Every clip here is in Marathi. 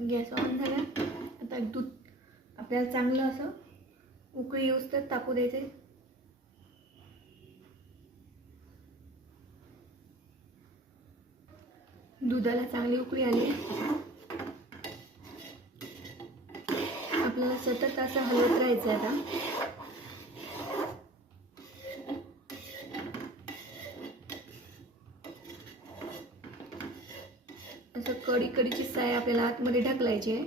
गॅस ऑन झाला. आता दूध आपल्याला चांगलं असं उकळी येऊस तर तापू द्यायचे दुधाला चांगली उकळी आली आपल्याला सतत असं हलवत राहायचं आता. असं कडी कडीची साय आपल्याला आतमध्ये ढकलायची आहे.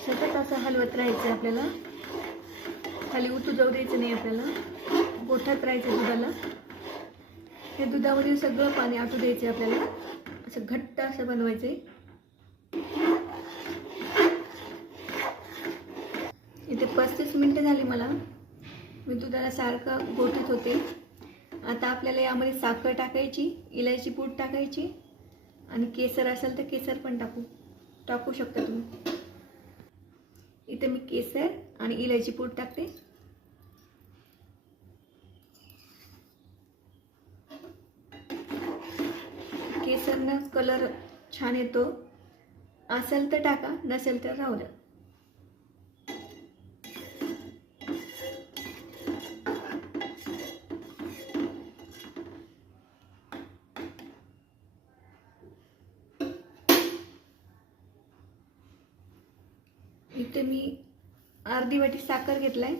सतत असं हलवत राहायचं आपल्याला. खाली उतू जाऊ द्यायचं नाही आपल्याला. गोठ्यात राहायचं दुधाला. हे दुधामध्ये सगळं पाणी आटू द्यायचं आपल्याला. असं घट्ट असं बनवायचं इथे पस्तीस मिनटं झाली मला. मी दुधाला सारखं गोठत होते. आता आपल्याला यामध्ये साखर टाकायची इलायची पूड टाकायची. आणि केसर असेल तर केसर पण टाकू. टाकू शकता तुम्ही. इथे मी केसर आणि इलायची पूड टाकते. केसरनं कलर छान येतो. असेल तर टाका नसेल तर राहू द्या. इथे मी अर्धी वाटी साखर घेतलाय.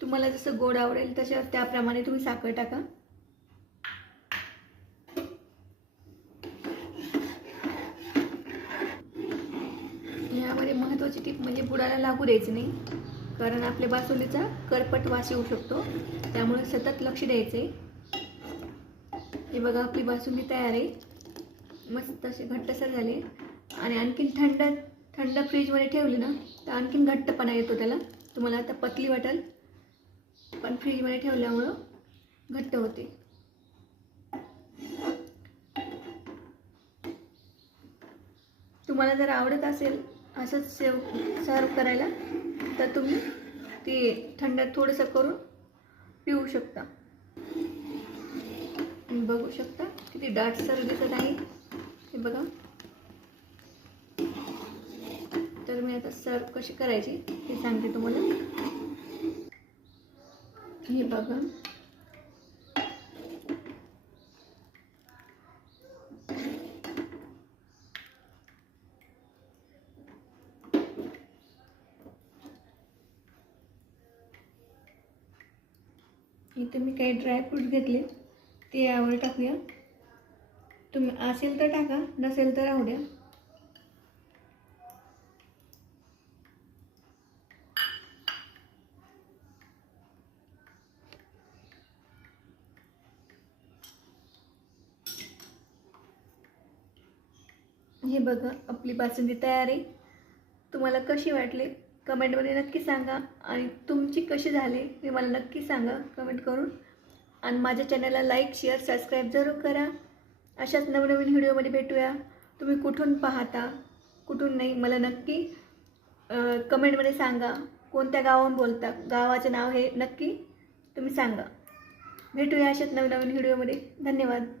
तुम्हाला जसं गोड आवडेल तशा त्याप्रमाणे तुम्ही साखर टाका. यामध्ये महत्त्वाची टीप म्हणजे बुडाला लागू द्यायचं नाही कारण आपल्या बासुंदीचा करपट वास येऊ शकतो. त्यामुळे सतत लक्ष द्यायचं. हे बघा आपली बासुंदी तयार आहे. मस्त असे घट्टसर झाले. आणि आणखीन थंड थंड फ्रीजमध्ये ठेवली ना तर आणखीन घट्टपणा येतो त्याला. तुम्हाला आता पतली वाटेल पण फ्रीजमध्ये ठेवल्यामुळं घट्ट होते. तुम्हाला जर आवडत असेल असंच सेव सर्व करायला तर तुम्ही ते थंड थोडंसं करून पिऊ शकता. बघू शकता किती दाटसर दिसत आहे हे बघा तर मी आता सर्व कशी करायची हे सांगते तुम्हाला. हे बघा. इथे मी काही ड्रायफ्रूट घेतले ते यावर टाकूया. तुम्ही असेल तर टाका नसेल तर राहू द्या. हे बघा आपली बासुंदी तयार आहे. तुम्हाला कशी वाटली? कमेंटमध्ये नक्की सांगा. आणि तुमची कशी झाली हे मला नक्की सांगा कमेंट करून. आणि माझ्या चॅनलला लाईक शेअर सबस्क्राईब जरूर करा. अशाच नवनवीन व्हिडिओमध्ये भेटूया. तुम्ही कुठून पाहता कुठून नाही मला नक्की कमेंटमध्ये सांगा. कोणत्या गावाहून बोलता गावाचं नाव हे नक्की तुम्ही सांगा. भेटूया अशाच नवनवीन व्हिडिओमध्ये. धन्यवाद.